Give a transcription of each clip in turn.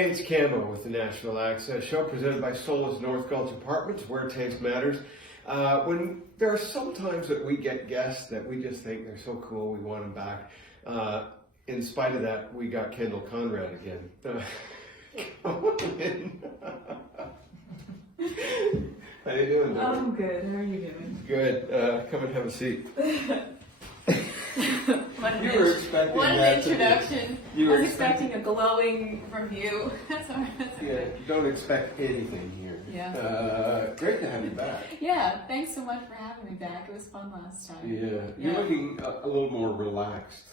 Hey, it's Camo with the Nashville Access Show, presented by Sola's North Gulch Apartments, where taste matters. When there are some times that we get guests that we just think they're so cool, we want them back. In spite of that, we got Kendal Conrad again. Come on in. How you doing, Dylan? I'm good. How are you doing? Good. Come and have a seat. You were expecting what that an to be- introduction. you I were was expecting a glowing review. That's all right. That's Yeah, okay. don't expect anything here. Yeah. Great to have you back. Yeah, thanks so much for having me back. It was fun last time. Yeah, you're Yeah. looking a little more relaxed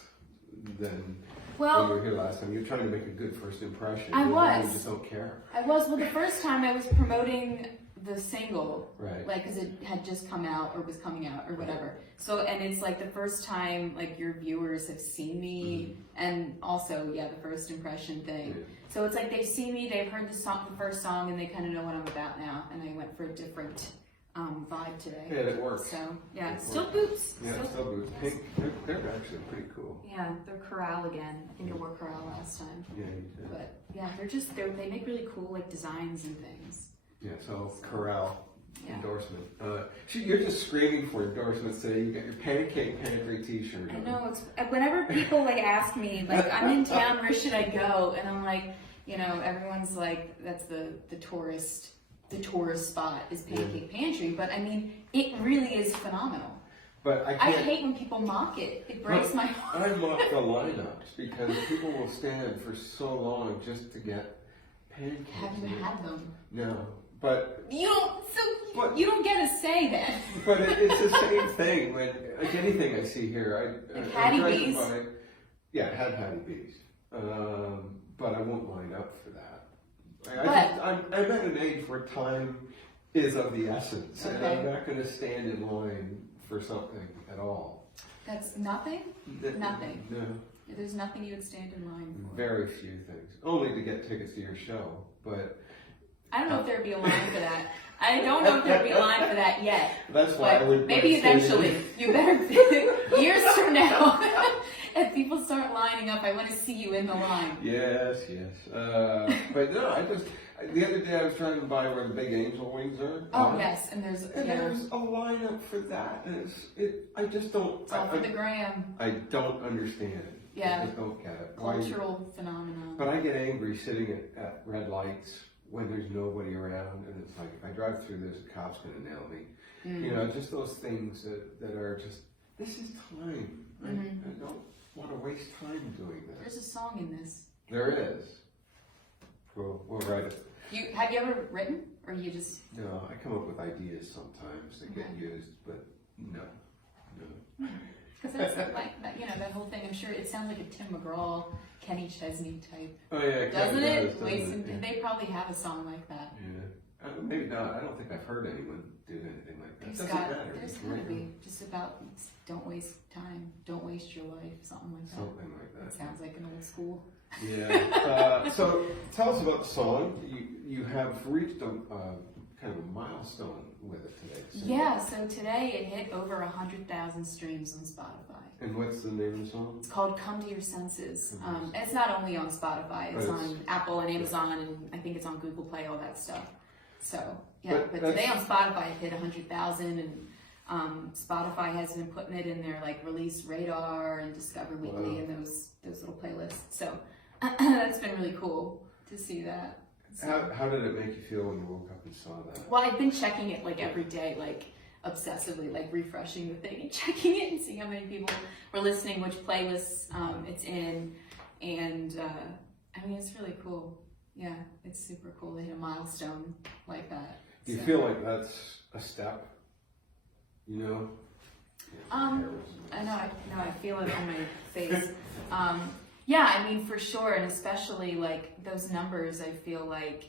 than when you were here last time. You're trying to make a good first impression. I was. You just don't care. Well, the first time I was promoting the single, Right. like, because it had just come out or was coming out or whatever. So, and it's like the first time, like, your viewers have seen me, and also, yeah, the first impression thing. Yeah. So it's like they've seen me, they've heard the first song, and they kind of know what I'm about now. And I went for a different vibe today. Yeah, it works. So, yeah, It still works. boots. Yeah, still boots. Yes. Pink. They're actually pretty cool. Yeah, they're Corral again. I think I wore Corral last time. Yeah, you did. But yeah, they make really cool like designs and things. Yeah, so Corral Yeah. endorsement. You're just screaming for endorsements today. You got your pancake pantry T-shirt. I on. know, it's whenever people like ask me, like, I'm in town, where should I go? And I'm like, you know, everyone's like, that's the tourist spot is Pancake Pantry. But I mean, it really is phenomenal. But I can't. hate when people mock it. It breaks my heart. I mock the lineups because people will stand for so long just to get pancakes. Have you had them? No, but You don't. What? You don't get a say then. But it's the same thing when like anything I see here. Like I'm Hattie driving B's? by- Yeah, I had Hattie B's, but I won't line up for that. I'm at an age where time is of the essence, and I'm Okay. not going to stand in line for something at all. That's nothing. Nothing. No, There's nothing you would stand in line for. very few things. Only to get tickets to your show, but I don't know if there'd be a line for that. I don't know if there'd be a line for that yet. that's why I But would maybe like to say eventually. You better years from now, if people start lining up, I want to see you in the line. Yes. But no, the other day I was driving by where the big angel wings are. Oh yes, and there's And there's a lineup for that, and I just don't. it's all for the gram. I don't understand it. Yeah. I just don't get it. Why- Cultural phenomenon. But I get angry sitting at red lights when there's nobody around, and it's like if I drive through this, a cop's gonna nail me. You know, just those things that are just. This is time. I don't want to waste time doing this. There's a song in this. There is. We'll write it. Have you ever written, or you just? No, I come up with ideas sometimes that get used, but no. Because that's like that, that whole thing. I'm sure it sounds like a Tim McGraw, Kenny Chesney type, Oh yeah, it doesn't kinda it? does, doesn't Wasting. it? They probably have a song like that. Yeah. Maybe not. I don't think I've heard anyone do anything like that. There's Doesn't got matter. there's It's gotta right be just about don't waste time, don't waste your life, something like that. something like It that. sounds like an old school. Yeah. So tell us about the song. You have reached a kind of a milestone with it today. So- Yeah, so today it hit over 100,000 streams on Spotify. And what's the name of the song? It's called "Come to Your Senses." Come to Your And it's not only on Spotify; it's But on Apple and Amazon, and I think it's on Google Play, all that stuff. So yeah, But but today on Spotify it hit 100,000, and Spotify has been putting it in their like release radar and Discover Weekly Wow. and those little playlists. So that's been really cool to see that. So, How did it make you feel when you woke up and saw that? well, I've been checking it like every day, like obsessively, like refreshing the thing and checking it and seeing how many people were listening, which playlists it's in, and I mean it's really cool. Yeah, it's super cool to hit a milestone like that. Do you So, feel like that's a step? You know? I know, I feel it on my face. Yeah, I mean for sure, and especially like those numbers. I feel like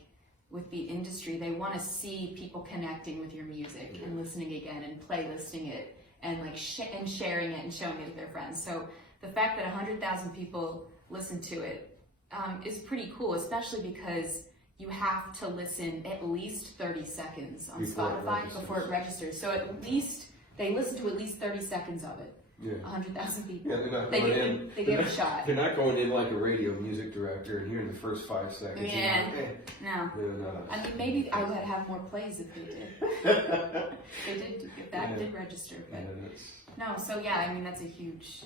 with the industry, they want to see people connecting with your music and listening again and playlisting it and like and sharing it and showing it to their friends. So the fact that 100,000 people listen to it is pretty cool, especially because you have to listen at least 30 seconds on Before it Spotify registers. before it registers. So at least they listen to at least 30 seconds of it. Yeah. 100,000 people. Yeah, they're not They going give, in. they give it a shot. They're not going in like a radio music director and hearing the first 5 seconds. Yeah. No. I mean, maybe I would have more plays if they did. If that did register. But no, so yeah, I mean, that's a huge,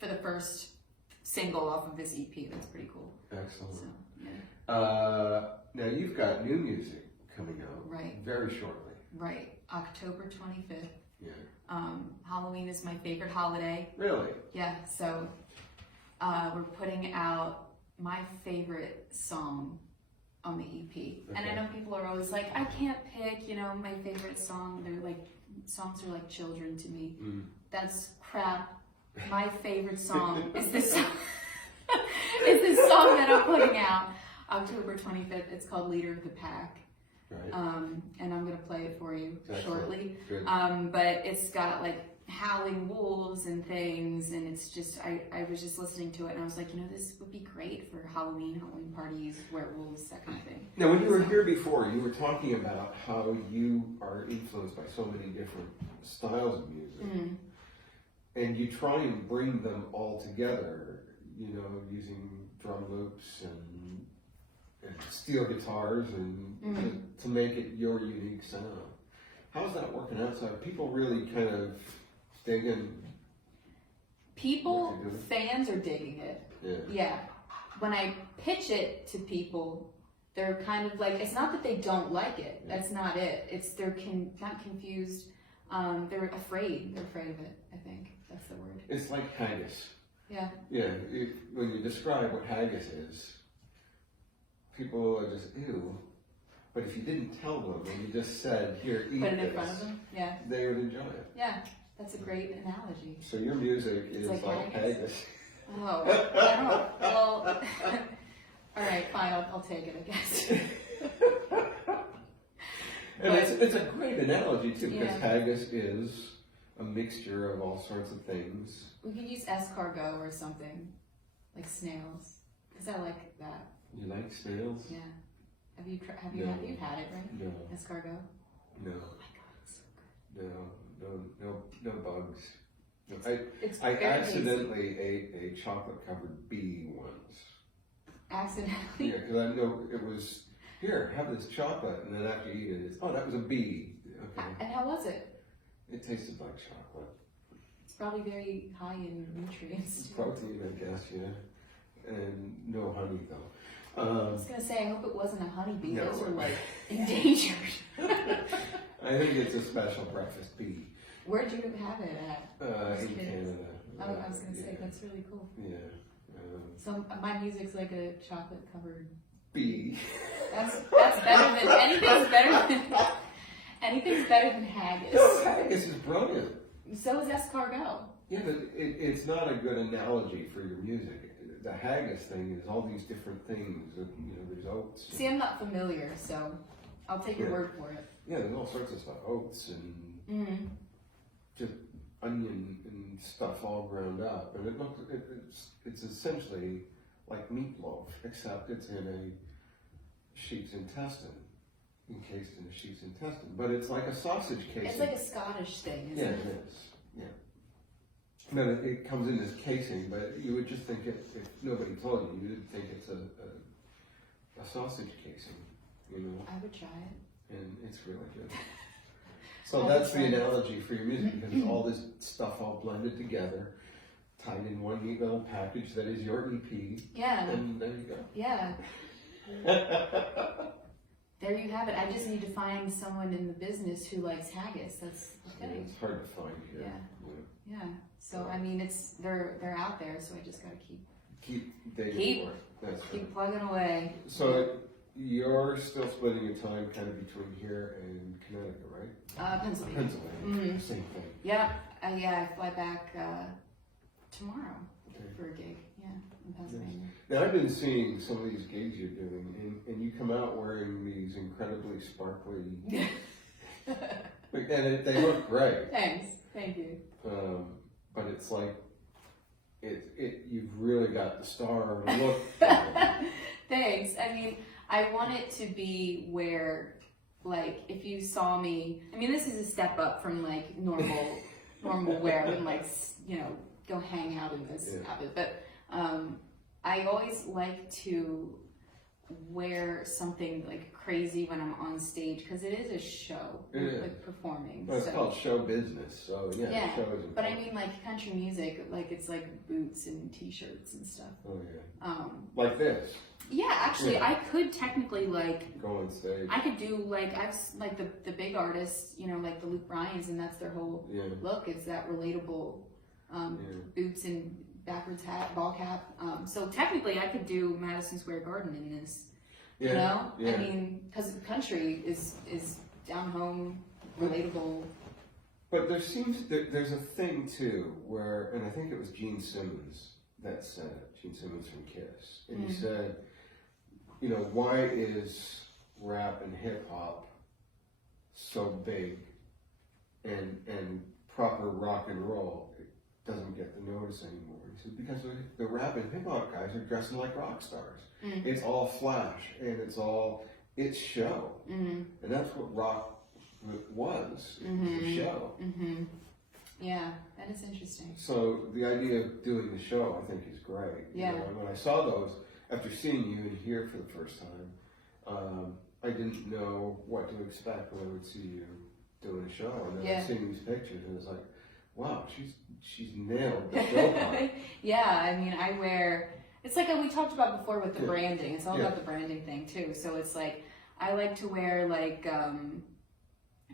for the first single off of this EP, that's pretty cool. Excellent. So, yeah. Now you've got new music coming out. Right. Very shortly. Right. October 25th. Yeah. Halloween is my favorite holiday. Really? Yeah, so we're putting out my favorite song on the EP. Okay. And I know people are always like, I can't pick, my favorite song. They're like, songs are like children to me. That's crap. My favorite song is this song. Is this song that I'm putting out October 25th. It's called Leader of the Pack. Right. And I'm going to play it for you shortly. Good. But it's got like howling wolves and things, and it's just, I was just listening to it and I was like, this would be great for Halloween parties, werewolves, that kind of thing. Now, when you were here before, you were talking about how you are influenced by so many different styles of music, and you try and bring them all together, using drum loops and steel guitars and to make it your unique sound. How's that working out? So are people really kind of digging? Fans are digging it. Yeah. When I pitch it to people, they're kind of like, it's not that they don't like it. That's not it. It's they're not confused. They're afraid. They're afraid of it, I think. That's the word. It's like haggis. Yeah. Yeah. When you describe what haggis is, people are just, ew. But if you didn't tell them and you just said, here, eat Put it this, in front of them? Yeah. they would enjoy it. Yeah. That's a great analogy. So your music is like haggis. Oh, I don't know. Well, all right, fine, I'll take it, I guess. And it's a great analogy too, because haggis is a mixture of all sorts of things. We could use escargot or something, like snails, because I like that. You like snails? Yeah. You've had it, right? No. Escargot? No. Oh my god, it's so good. No bugs. No, I very accidentally ate a chocolate covered bee once. Accidentally? Yeah, because I know it was, here, have this chocolate, and then after you eat it, it's, oh, that was a bee. Okay. And how was it? It tasted like chocolate. It's probably very high in nutrients. Protein, I guess, yeah. And no honey, though. I was going to say, I hope it wasn't a honeybee. No. Those are like endangered. I think it's a special breakfast bee. Where'd you have it at? In Canada. Oh, I was going to say, that's really cool. Yeah. So my music's like a chocolate covered bee. That's better than anything's better than haggis. No, haggis is brilliant. So is escargot. Yeah, but it's not a good analogy for your music. The haggis thing is all these different things. There's oats. See, I'm not familiar, so I'll take your word for it. Yeah, there's all sorts of stuff. Oats and just onion and stuff all ground up. And it's essentially like meatloaf, except it's in a sheep's intestine, encased in a sheep's intestine. But it's like a sausage casing. It's like a Scottish thing, isn't it? Yeah, it is. Yeah. No, it comes in this casing, but you would just think if nobody told you, you'd think it's a sausage casing, I would try it. And it's really good. So that's the analogy for your music, because it's all this stuff all blended together, tied in one neat little package that is your EP. Yeah. And there you go. Yeah. There you have it. I just need to find someone in the business who likes haggis. That's okay. Yeah, it's hard to find here. Yeah. So I mean, they're out there. So I just gotta keep digging for it. That's keep right. plugging away. So you're still splitting your time kind of between here and Connecticut, right? Pennsylvania. Pennsylvania. Same thing. Yeah. I fly back tomorrow for a gig. Yeah, in Pennsylvania. Yes. Now I've been seeing some of these gigs you're doing, and you come out wearing these incredibly sparkly, and they look great. Thanks. Thank you. But it's like, you've really got the star look. Thanks. I mean, I want it to be where, like, if you saw me, I mean, this is a step up from like normal normal wear. I wouldn't like, go hang out in this outfit. But I always like to wear something like crazy when I'm on stage because it is a show, like performing. Well, it's called show business, so show is important. But I mean, like country music, like it's like boots and t-shirts and stuff. Oh yeah. Like this. Yeah, actually, I could technically like go on stage. I could do like I've like the big artists, like the Luke Bryans, and that's their whole look. It's that relatable boots and backwards hat, ball cap. So technically, I could do Madison Square Garden in this. I mean, because country is down home, relatable. But there's a thing too where, and I think it was Gene Simmons that said it, Gene Simmons from Kiss, and he said, why is rap and hip hop so big and proper rock and roll doesn't get the notice anymore? He said, because the rap and hip hop guys are dressing like rock stars. It's all flash and it's show. And that's what rock was, a show. Yeah, that is interesting. So the idea of doing the show, I think, is great. Yeah. When I saw those, after seeing you in here for the first time, I didn't know what to expect when I would see you doing a show. And then seeing these pictures, and it's like, wow, she's nailed the show part. I mean, I wear. It's like we talked about before with the branding. It's all about the branding thing too. So it's like I like to wear like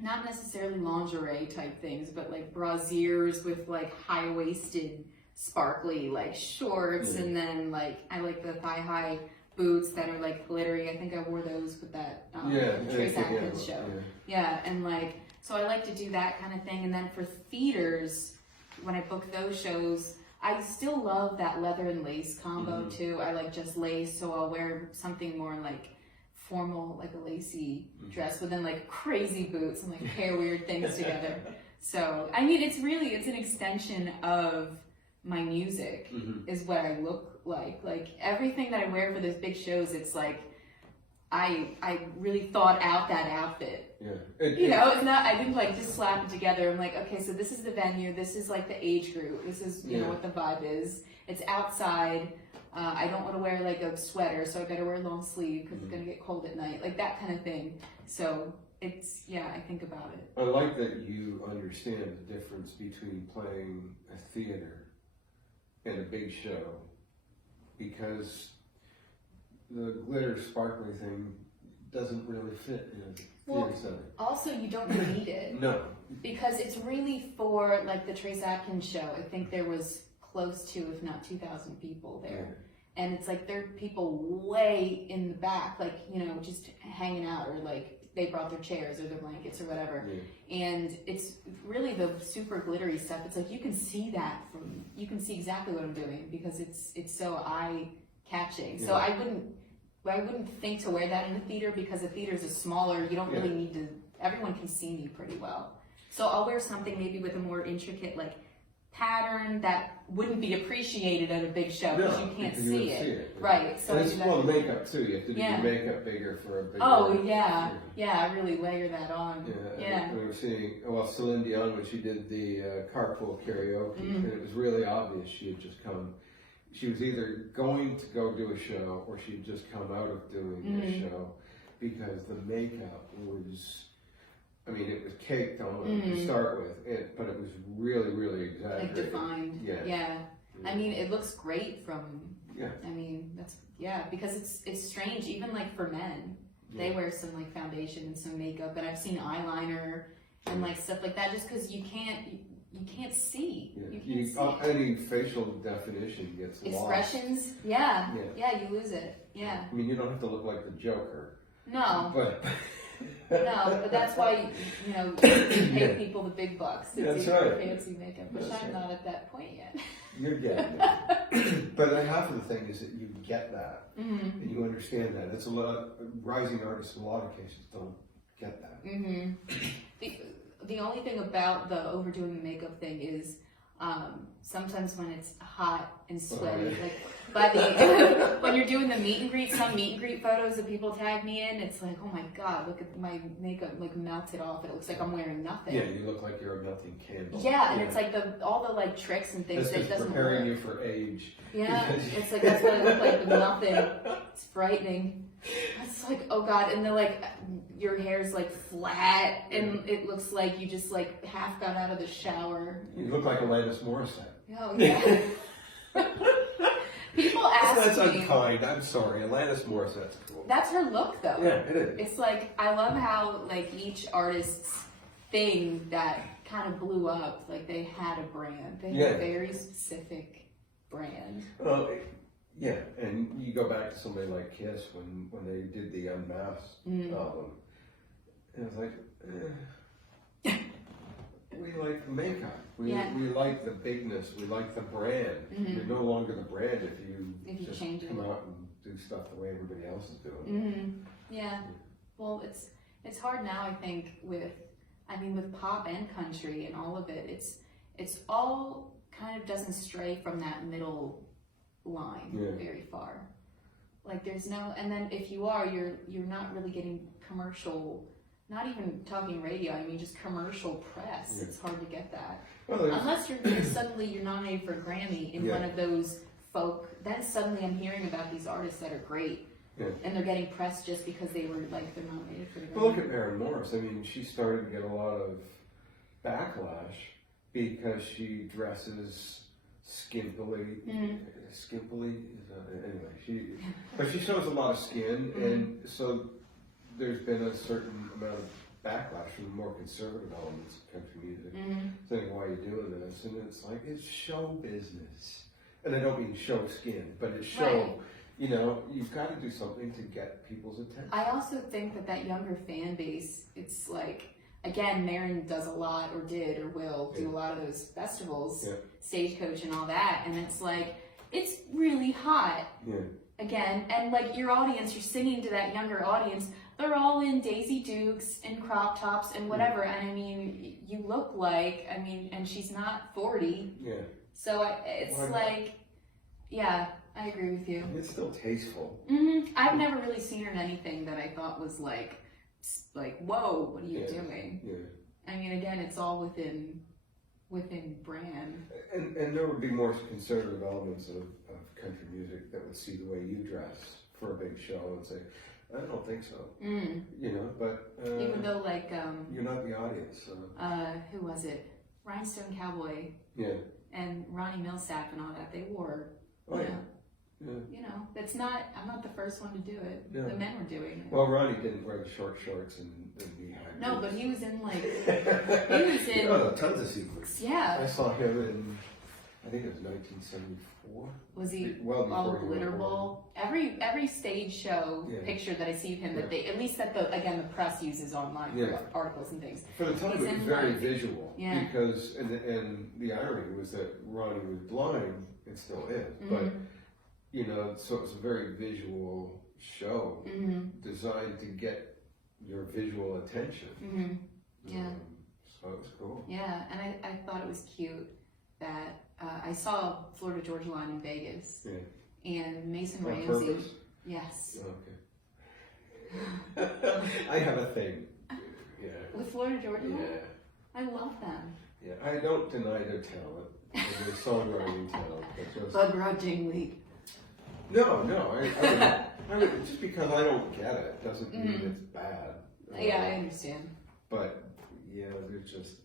not necessarily lingerie type things, but like brasiers with like high waisted, sparkly like shorts, and then like I like the thigh high boots that are like glittery. I think I wore those with that Trace Atkins show. And like so I like to do that kind of thing. And then for theaters, when I book those shows, I still love that leather and lace combo too. I like just lace, so I'll wear something more like formal, like a lacy dress, but then like crazy boots and like pair weird things together. So I mean, it's an extension of my music is what I look like. Like everything that I wear for those big shows, it's like I really thought out that outfit. It's not, I didn't like just slap it together. I'm like, okay, so this is the venue, this is like the age group, this is, know what the vibe is. It's outside. I don't want to wear like a sweater, so I better wear a long sleeve because it's going to get cold at night, like that kind of thing. So it's, I think about it. I like that you understand the difference between playing a theater and a big show, because the glitter sparkly thing doesn't really fit in a theater setting. Also, you don't need it. No. Because it's really for like the Trace Atkins show. I think there was close to, if not 2,000 people there. And it's like there are people way in the back, like, just hanging out, or like they brought their chairs or their blankets or whatever. And it's really the super glittery stuff. It's like you can see you can see exactly what I'm doing because it's so eye-catching. So I wouldn't think to wear that in the theater because the theaters are smaller. You don't really need to, everyone can see me pretty well. So I'll wear something maybe with a more intricate like pattern that wouldn't be appreciated at a big show because you can't see it. Right. So and it's makeup too. You have to do your makeup bigger for a bigger. I really layer that on. We were seeing Celine Dion when she did the carpool karaoke, and it was really obvious she had just come. She was either going to go do a show or she'd just come out of doing a show, because the makeup was, it was caked on to start with, but it was really, really exaggerated. Like defined. I mean, it looks great from, because it's strange, even like for men, they wear some like foundation and some makeup, and I've seen eyeliner and like stuff like that just because you can't see. You can't see. Any facial definition gets expressions, lost. You lose it. You don't have to look like the Joker. No. But but that's why you pay people the big bucks to do fancy makeup, which I'm not at that point yet. You're getting it. But half of the thing is that you get that and you understand that. It's a lot. Rising artists in a lot of cases don't get that. The only thing about the overdoing the makeup thing is Sometimes when it's hot and sweaty, Oh, yeah. like by the when you're doing the meet and greet, some meet and greet photos that people tag me in, it's like, oh my god, look at my makeup like melted off. It looks like I'm wearing nothing. Yeah, you look like you're a melting candle. Yeah, and it's like all the like tricks and things This that is doesn't preparing work. you for age. Yeah, it's like that's what it looked like with nothing. It's frightening. It's like, oh god, and then like your hair's like flat, and it looks like you just like half got out of the shower. You look like Alanis Morissette. Oh yeah. People ask That's me. unkind. I'm sorry. Alanis Morissette's cool. That's her look though. Yeah, it is. It's like I love how like each artist's thing that kind of blew up, like they had a brand. They had a very specific brand. Well, yeah, and you go back to somebody like Kiss when they did the Unmasked album, and it's like, we like the makeup, we like the bigness, we like the brand. You're no longer the brand if you just change come it. out and do stuff the way everybody else is doing. Yeah. Well, it's hard now. I think with pop and country and all of it, it's all kind of doesn't stray from that middle line very far. Like there's no, and then if you are, you're not really getting commercial. Not even talking radio. I mean, just commercial press. Yeah. It's hard to get that Well, unless suddenly you're nominated for a Grammy in one of those folk. Then suddenly I'm hearing about these artists that are great. Yeah. And they're getting pressed just because they're nominated for the Grammy. Well, look at Maren Morris. I mean, she started to get a lot of backlash because she dresses skimpily. Skimpily, anyway. But she shows a lot of skin, and so there's been a certain amount of backlash from the more conservative elements of country music, saying, "Why are you doing this?" And it's like it's show business, and I don't mean show skin, but it's show. Right. You know, you've got to do something to get people's attention. I also think that younger fan base, it's like, again, Marin does a lot, or did, or will do a lot of those festivals, Stagecoach and all that, and it's like, it's really hot. Again, and like your audience, you're singing to that younger audience, they're all in Daisy Dukes and crop tops and whatever, and I mean, you look like, and she's not 40. So it's like, yeah, I agree with you. It's still tasteful. I've never really seen her in anything that I thought was like, whoa, what are you doing? I mean, again, it's all within brand. And there would be more conservative elements of country music that would see the way you dress for a big show and say, I don't think so. You know, but even though like you're not the audience. So. Who was it? Rhinestone Cowboy. And Ronnie Millsap and all that. They wore. You know, it's not. I'm not the first one to do it. The men were doing it. Well, Ronnie didn't wear the short shorts and knee high. No, but he was in like. He was in. Oh, tons of sequence. Yeah. I saw him in. I think it was 1974. Was he well all before glitter bowl? Every stage show picture that I see of him that they at least that the press uses online for articles and things. For the time, it was very visual because and the irony was that Ronnie was blind and still is, but you know, so it was a very visual show designed to get your visual attention. So it was cool. Yeah, and I thought it was cute that I saw Florida Georgia Line in Vegas, and Mason On Ramsey. purpose? Yes. Okay. I have a thing. With Florida Georgia Line? Yeah. I love them. Yeah, I don't deny their talent, their songwriting talent, but Begrudgingly. I would, just because I don't get it doesn't mean it's bad. Yeah, I understand. But yeah, they're just.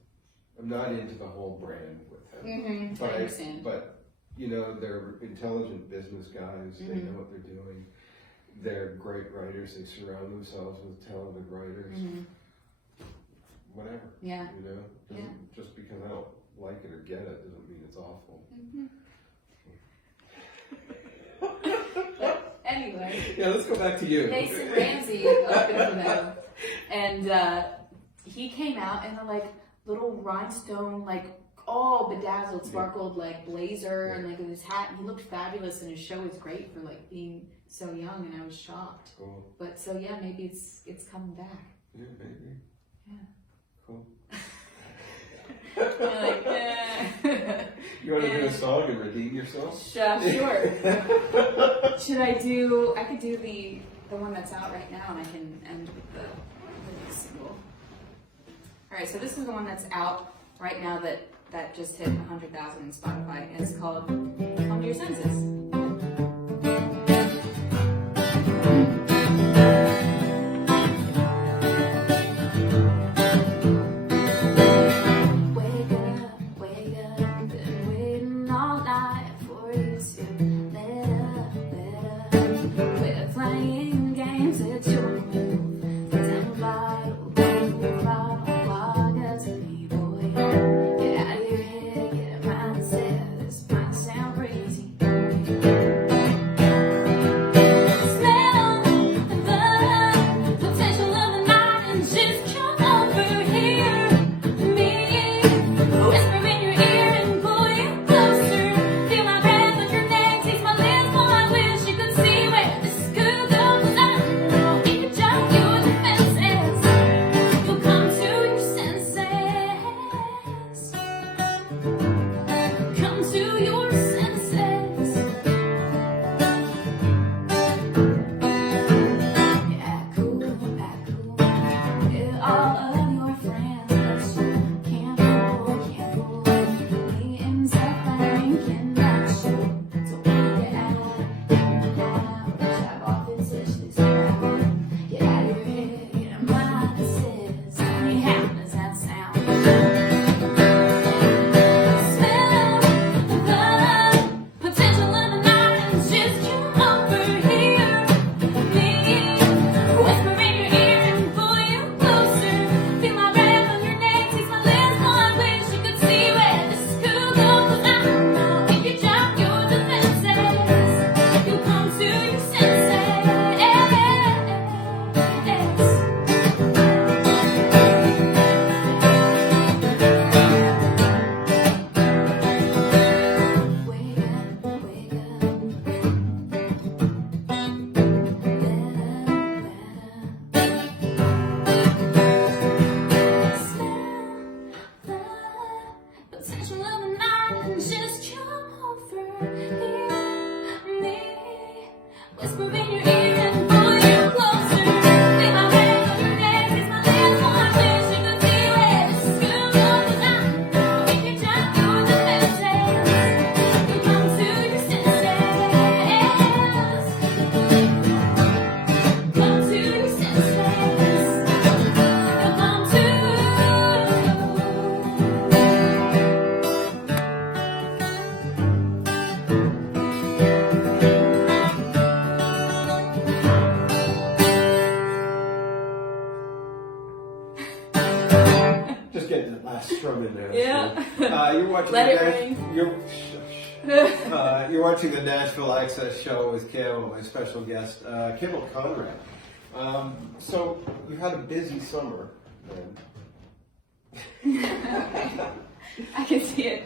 I'm not into the whole brand with them. I understand. But you know, they're intelligent business guys. They know what they're doing. They're great writers. They surround themselves with talented writers. Whatever. Yeah. You know, just because I don't like it or get it doesn't mean it's awful. But anyway. Yeah, let's go back to you. Mason Ramsey opened for them, and he came out in a like little rhinestone, like all bedazzled, sparkled like blazer, and like with his hat, and he looked fabulous. And his show was great for like being so young, and I was shocked. Cool. But so yeah, maybe it's coming back. Yeah, maybe. Yeah. Cool. You're like, You want to do a song and redeem yourself? Sure. Should I could do the one that's out right now, and I can end with the next single. All right, so this is the one that's out right now that just hit 100,000 in Spotify, and it's called "Come to Your Senses." Strum in there. Yeah. You're watching Let it ring. You're watching the Nashville Access Show with Camo, my special guest, Kendal Conrad. So you've had a busy summer, man. I can see it.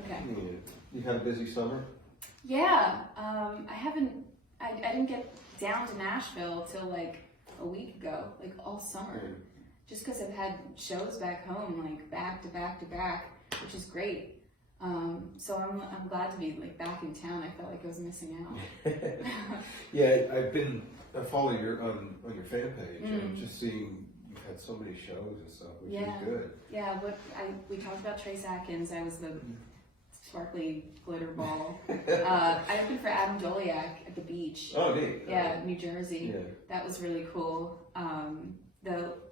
Okay. Yeah. You've had a busy summer? Yeah. I didn't get down to Nashville till like a week ago, like all summer. Just because I've had shows back home, like back to back to back, which is great. So I'm glad to be like back in town. I felt like I was missing out. Yeah, I follow your on your fan page. I'm just seeing you've had so many shows and stuff, which is good. Yeah, we talked about Trace Atkins. I was the sparkly glitter ball. I opened for Adam Joliak at the beach. Oh, neat. Yeah, New Jersey. Yeah. That was really cool.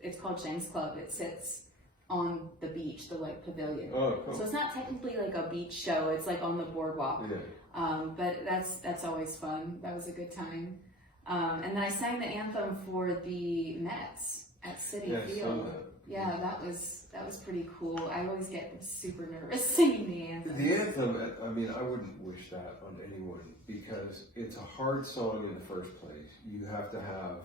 It's called Jenks Club. It sits on the beach, the like pavilion. Oh, cool. So it's not technically like a beach show. It's like on the boardwalk. Yeah. But that's always fun. That was a good time. And then I sang the anthem for the Mets at Citi Field. Yeah, that was pretty cool. I always get super nervous singing the anthem. The anthem, I mean, I wouldn't wish that on anyone because it's a hard song in the first place. You have to have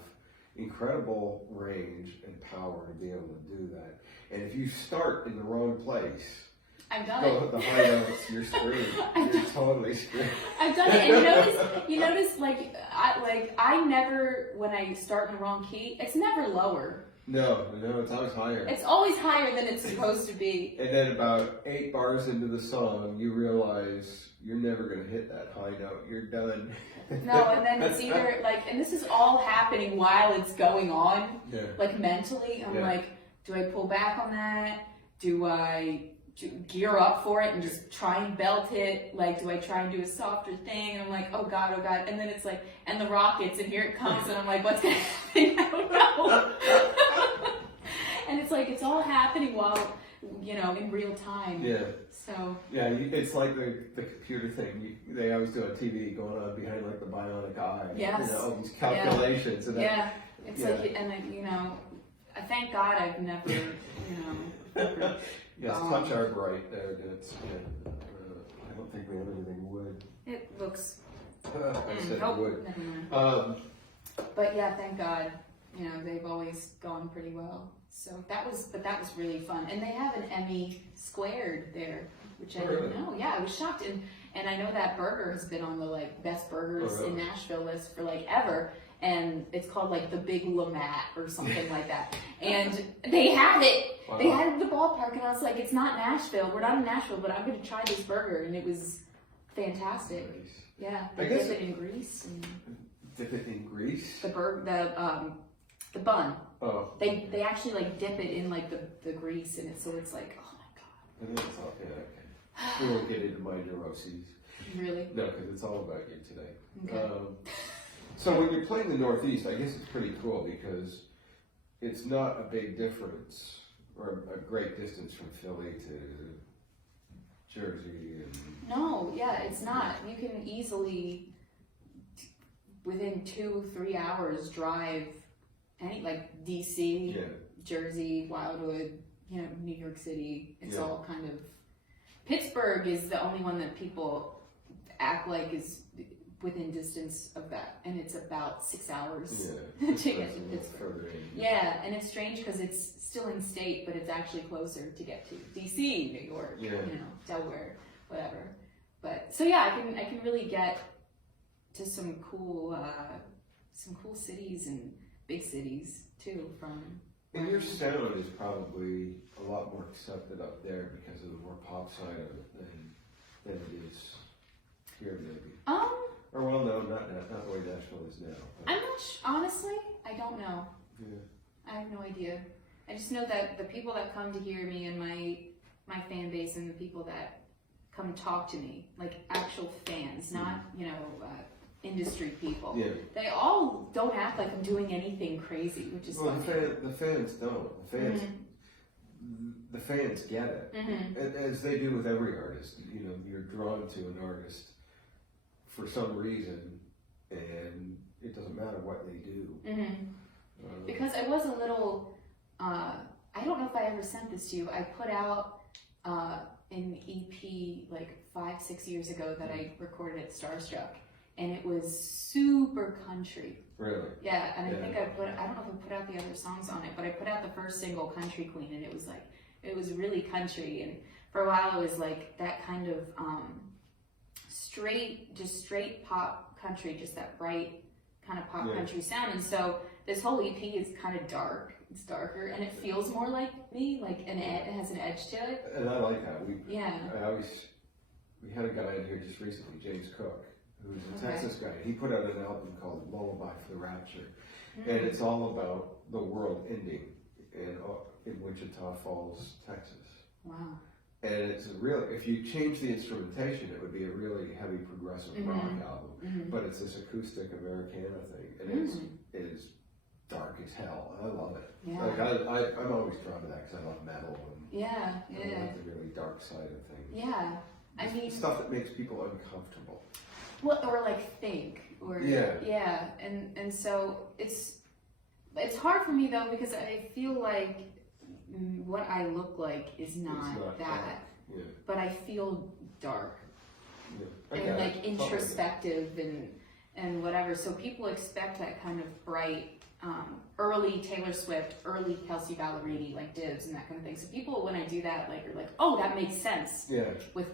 incredible range and power to be able to do that. And if you start in the wrong place, I've done it. The high notes, you're screwed. You're totally screwed. I've done it, and you notice, like I never, when I start in the wrong key, it's never lower. No, it's always higher. It's always higher than it's supposed to be. And then about 8 bars into the song, you realize you're never going to hit that high note. You're done. No, and then it's either like, and this is all happening while it's going on, like mentally. I'm like, do I pull back on that? Do I gear up for it and just try and belt it? Like, do I try and do a softer thing? And I'm like, oh God. And then it's like, and the rockets, and here it comes, and I'm like, what's going to happen? I don't know. And it's like, it's all happening while, in real time. Yeah. So. Yeah, it's like the computer thing. They always do on TV, going on behind like the bionic eye. Yes. All these calculations. And It's like, and I thank God I've never, never yes, touch our bright there. I don't think we have anything wood. It looks. I said wood. Never mind. But yeah, thank God. They've always gone pretty well. So that was really fun. And they have an Emmy squared there, which I didn't know. Yeah, I was shocked. And I know that burger has been on the best burgers in Nashville list for ever. And it's called the Big Lamat or something like that. And they had it. Wow. They had it at the ballpark, and I was like, it's not Nashville. We're not in Nashville, but I'm going to try this burger, and it was fantastic. Nice. Yeah, they dip it in grease. Dip it in grease? The bun. Oh. They actually dip it in the grease, and so it's like, oh my God. I think it's all okay. We won't get into my neuroses. Really? No, because it's all about you today. Okay. So when you're playing the Northeast, I guess it's pretty cool because it's not a big difference or a great distance from Philly to Jersey. No, yeah, it's not. You can easily, within 2-3 hours, drive DC, Jersey, Wildwood, New York City. It's all kind of. Pittsburgh is the only one that people act like is within distance of that, and it's about 6 hours to get to Pittsburgh. Yeah, and it's strange because it's still in state, but it's actually closer to get to DC, New York, Delaware, whatever. But so I can really get to some cool cities and big cities too. And your sound is probably a lot more accepted up there because of the more pop side of it than it is here, maybe. Or well, no, not the way Nashville is now. I'm not honestly, I don't know. Yeah. I have no idea. I just know that the people that come to hear me and my fan base and the people that come talk to me, actual fans, not industry people. Yeah. They all don't act like I'm doing anything crazy, which is fun. The fans don't. The fans get it, as they do with every artist. You're drawn to an artist for some reason, and it doesn't matter what they do. Because I was a little, I don't know if I ever sent this to you. I put out an EP 5-6 years ago that I recorded at Starstruck, and it was super country. Really? Yeah, and I think I don't know if I put out the other songs on it, but I put out the first single, Country Queen, and it was really country, and for a while it was that kind of straight pop country, just that bright kind of pop country sound. And so this whole EP is kind of dark. It's darker, and it feels more like me, it has an edge to it. And I like that. We had a guy in here just recently, James Cook, who's a Texas guy. He put out an album called Lullaby for the Rapture, and it's all about the world ending in Wichita Falls, Texas. Wow. And it's if you change the instrumentation, it would be a really heavy progressive rock album. But it's this acoustic Americana thing, and it is dark as hell. I love it. Yeah. I'm always drawn to that because I love metal and I love the really dark side of things. Yeah. I mean, stuff that makes people uncomfortable. Well, or think, or and so it's hard for me though, because I feel like what I look like is not that, but I feel dark and introspective and whatever. So people expect that kind of bright, early Taylor Swift, early Kelsey Ballerini, Dibs and that kind of thing. So people, when I do that, are like, oh, that makes sense. Yeah. With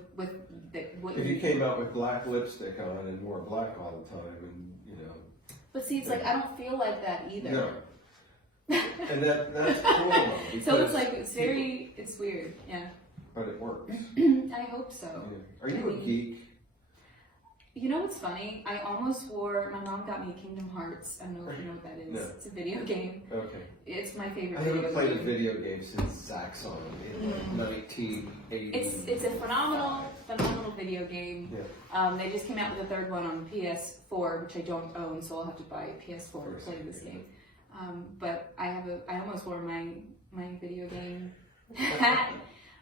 if you came out with black lipstick on and wore black all the time, and But see, it's I don't feel like that either. No. And that's cool. Though, So it's like, it's weird, yeah. But it works. I hope so. Yeah. Are you a geek? You know what's funny? I almost wore, my mom got me Kingdom Hearts. I don't know if you know what that is. No. It's a video game. Okay. It's my favorite I video haven't played game. a video game since Zaxxon in 1980. It's a phenomenal video game. Yeah. They just came out with a third one on PS4, which I don't own, so I'll have to buy a PS4 to play this game. But I almost wore my video game hat,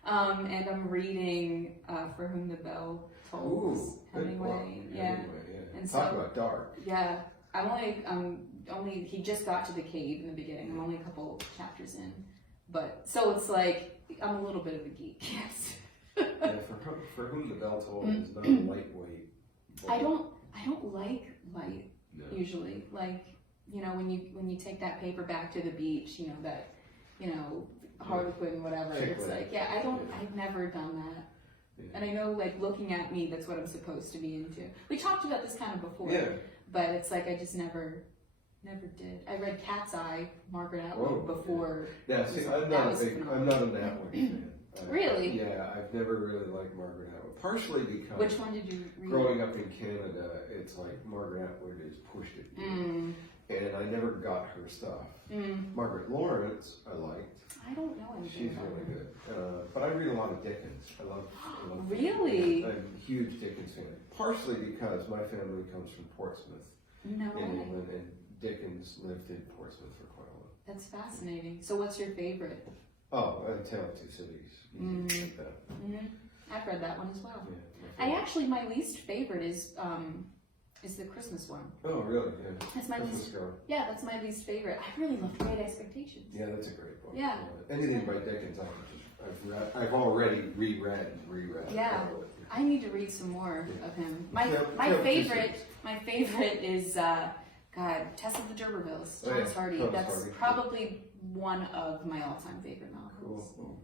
and I'm reading For Whom the Bell Tolls. Ooh, Hemingway. Yeah. And talk so, about dark. Yeah, only he just got to the cave in the beginning. I'm only a couple chapters in, but so it's like I'm a little bit of a geek. Yes. Yeah, for Whom the Bell Tolls is not a lightweight book. I don't like light usually. Like, you know, when you take that paper back to the beach, you know, that, you know, Harlequin, whatever. It's like, I've never done that. Yeah. And I know, like, looking at me, that's what I'm supposed to be into. We talked about this kind of before, but it's like I just never did. I read Cat's Eye, Margaret Atwood, before. Yeah, see, I'm not an Atwood fan. Really? Yeah, I've never really liked Margaret Atwood. Partially because which one did you read? Growing up in Canada, it's like Margaret Atwood is pushed it, and I never got her stuff. Margaret Lawrence, I liked. I don't know anything. She's really good. But I read a lot of Dickens. I love Really? I'm a huge Dickens fan. Partially because my family comes from Portsmouth in England, and Dickens lived in Portsmouth for quite a while. That's fascinating. So what's your favorite? Oh, Tale of Two Cities. Like that. I've read that one as well. Yeah, my least favorite is the Christmas one. Oh, really? Yeah. That's my Christmas least. Carol. Yeah, that's my least favorite. I really love Great Expectations. Yeah, that's a great book. Yeah. Anything by Dickens, I've already reread. Yeah. I need to read some more of him. My favorite is Tess of the D'Urbervilles, Thomas Hardy. That's probably one of my all-time favorite novels. Cool.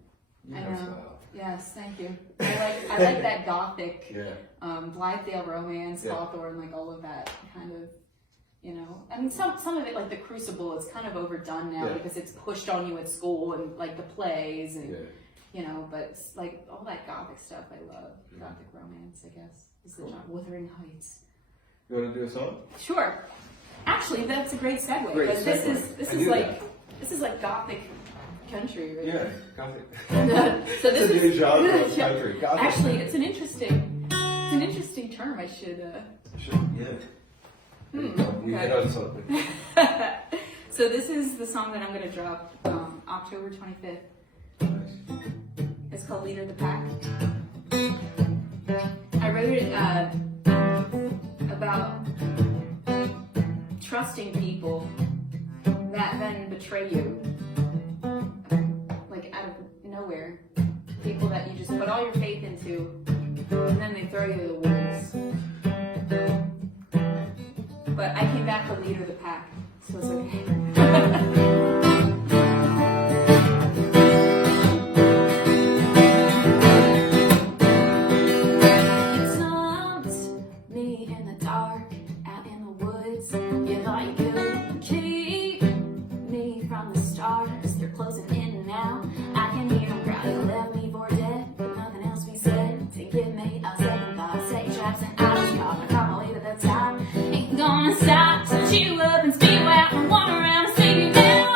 I know. Yes, thank you. I like that gothic, Blithedale romance, Hawthorne, like all of that kind of, you know. I mean, some of it, like The Crucible, is kind of overdone now because it's pushed on you at school and like the plays and, you know. But it's like all that gothic stuff, I love. Gothic romance, I guess, is the genre. Wuthering Heights. You want to do a song? Sure. Actually, that's a great segue. Because this is like gothic country, right? Yeah, gothic. So this it's a new genre of country. Gothic. Actually, it's an interesting term. I should. We hit on something. So this is the song that I'm going to drop October 25th. Nice. It's called Leader of the Pack. I wrote it about trusting people that then betray you. Like out of nowhere. People that you just put all your faith into, and then they throw you to the wolves. But I came back the leader of the pack, so it's okay. Stop, touch you up and spew out and walk around and sing you down.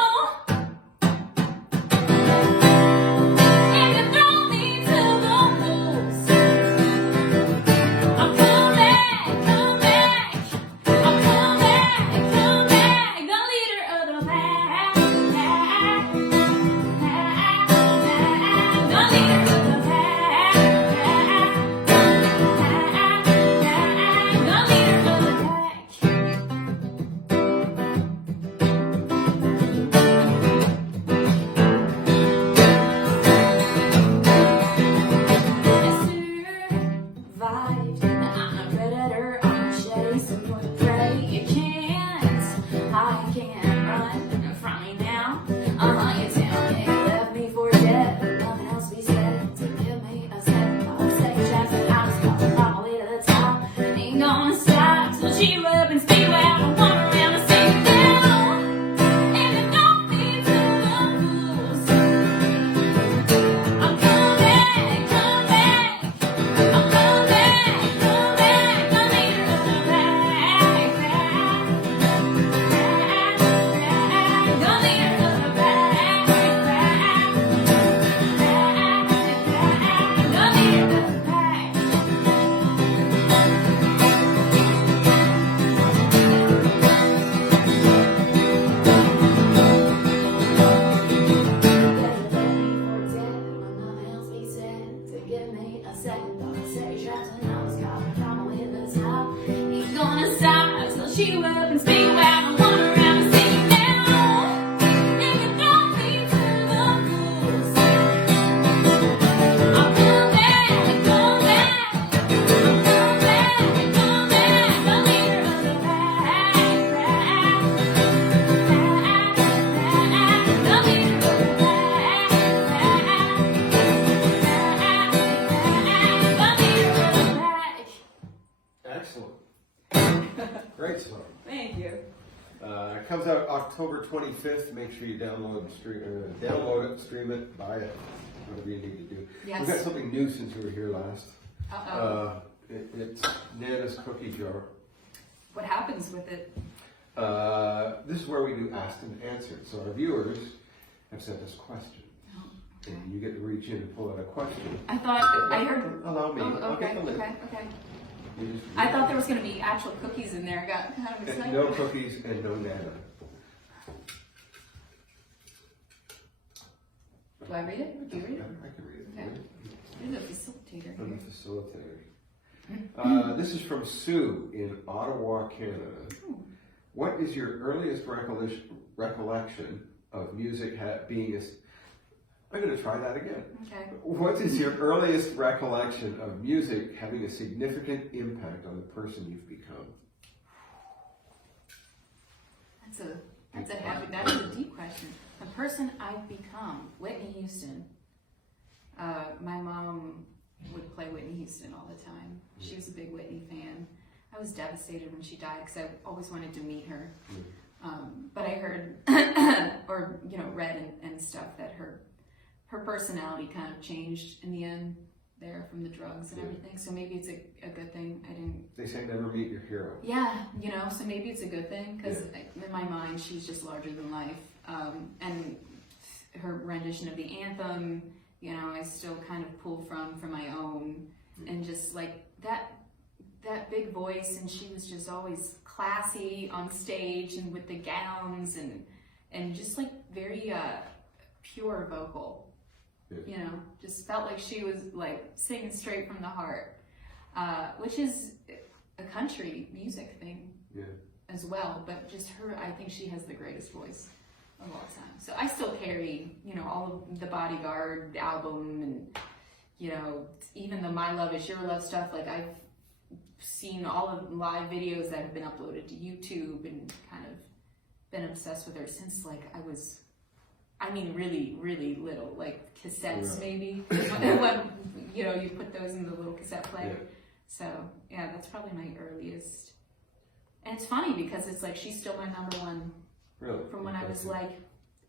It comes out October 25th. Make sure you download it, stream it, buy it, whatever you need to do. Yes. We've got something new since we were here last. Uh-oh. It's Nana's cookie jar. What happens with it? This is where we do asked and answered. So our viewers have sent us questions. Oh, okay. And you get to reach in and pull out a question. I thought, I heard. Allow me. Oh, I'll okay, get the lid. okay. You just I thought there was going to be actual cookies in there. I got kind of excited. no cookies and no Nana. Do I read it? Do you read it? I can read it. Okay. You're the facilitator I'm here. the facilitator. This is from Sue in Ottawa, Canada. Ooh. What is your earliest recollection of music being a... I'm going to try that again. Okay. What is your earliest recollection of music having a significant impact on the person you've become? That's a deep question. The person I've become, Whitney Houston. My mom would play Whitney Houston all the time. She was a big Whitney fan. I was devastated when she died because I always wanted to meet her. But I heard, or read and stuff that her personality kind of changed in the end there from the drugs and everything. So maybe it's a good thing I didn't. They say never meet your hero. Yeah, so maybe it's a good thing because in my mind she's just larger than life. And her rendition of the anthem, I still kind of pull from my own, and just like that big voice, and she was just always classy on stage and with the gowns and just like very pure vocal. Just felt like she was like singing straight from the heart, which is a country music thing as well. But just her, I think she has the greatest voice of all time. So I still carry, all of the Bodyguard album and, even the My Love Is Your Love stuff. Like I've seen all of the live videos that have been uploaded to YouTube and kind of been obsessed with her since like I was, really, really little, like cassettes maybe. When, you put those in the little cassette player. So yeah, that's probably my earliest. And it's funny because it's like she's still my number one. Really? From when I was like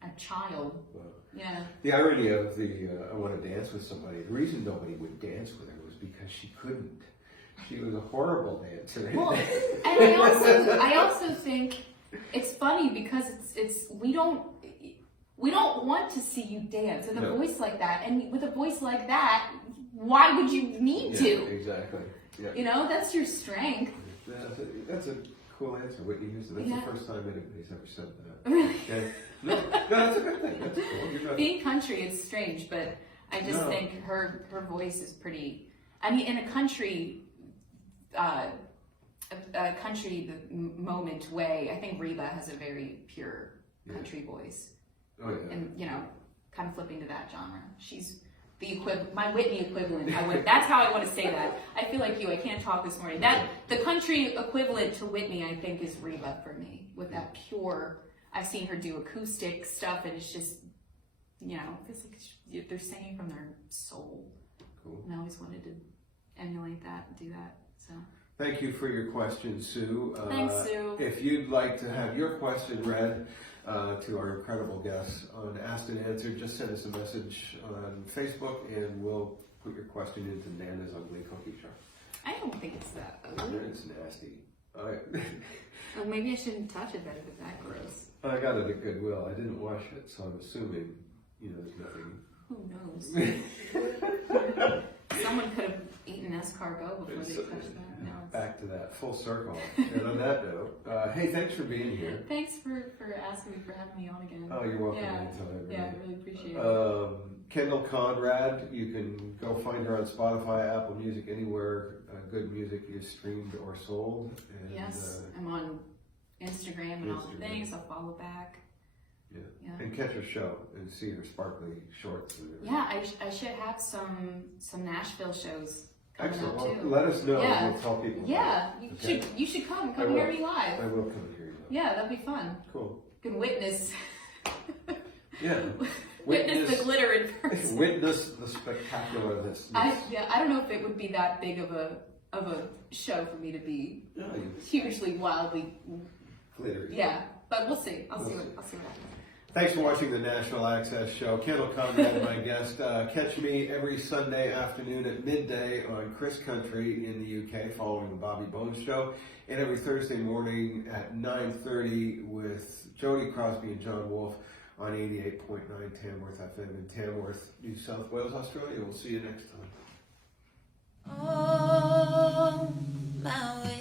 a child. Wow. Yeah. The irony of the I want to dance with somebody, the reason nobody would dance with her was because she couldn't. She was a horrible dancer. Well, and I also think it's funny because it's we don't want to see you dance with a voice like that, and with a voice like that, why would you need to? Exactly. Yeah. That's your strength. That's a cool answer, Whitney Houston. That's the first time anybody's ever said that. Really? Yeah. No, that's a good thing. That's cool. Being country, it's strange, but I just think her voice is pretty. In a country, moment way, I think Reba has a very pure country voice. Oh yeah. And kind of flipping to that genre, she's the my Whitney equivalent. That's how I want to say that. I feel like you. I can't talk this morning. The country equivalent to Whitney, I think, is Reba for me. With that pure, I've seen her do acoustic stuff, and it's just, it's like they're singing from their soul. Cool. And I always wanted to emulate that and do that. So. Thank you for your question, Sue. Thanks, Sue. If you'd like to have your question read to our incredible guests on Asked and Answered, just send us a message on Facebook and we'll put your question into Nana's Ugly Cookie Jar. I don't think it's that ugly. It's nasty. Well, maybe I shouldn't touch it then if it's that gross. I got it at Goodwill. I didn't wash it, so I'm assuming, there's nothing. Who knows? Someone could have eaten escargot before they touched that. No, Back to that, full circle. And on that note, hey, thanks for being here. Thanks for asking me, for having me on again. Oh, you're welcome Yeah. anytime. Yeah, I really appreciate it. Kendal Conrad, you can go find her on Spotify, Apple Music, anywhere good music is streamed or sold. And, yes, I'm on Instagram and all the things. I'll follow back. Yeah. And catch her show and see her sparkly shorts. And yeah, I should have some Nashville shows coming Excellent. up too. Well, let us know. Yeah. We'll tell people. Yeah, Okay. you should come hear me live. I will come hear you live. Yeah, that'd be fun. Cool. You can witness. Yeah. Witness the glitter in person. Witness the spectacularness. I don't know if it would be that big of a show for me to be hugely, wildly. Glittery. Yeah, but we'll see. I'll see what happens. Thanks for watching the Nashville Access Show. Kendal Conrad, my guest. Catch me every Sunday afternoon at midday on Chris Country in the UK, following the Bobby Bones Show, and every Thursday morning at 9:30 with Jody Crosby and John Wolfe on 88.9 Tamworth FM in Tamworth, New South Wales, Australia. We'll see you next time. Oh, my way.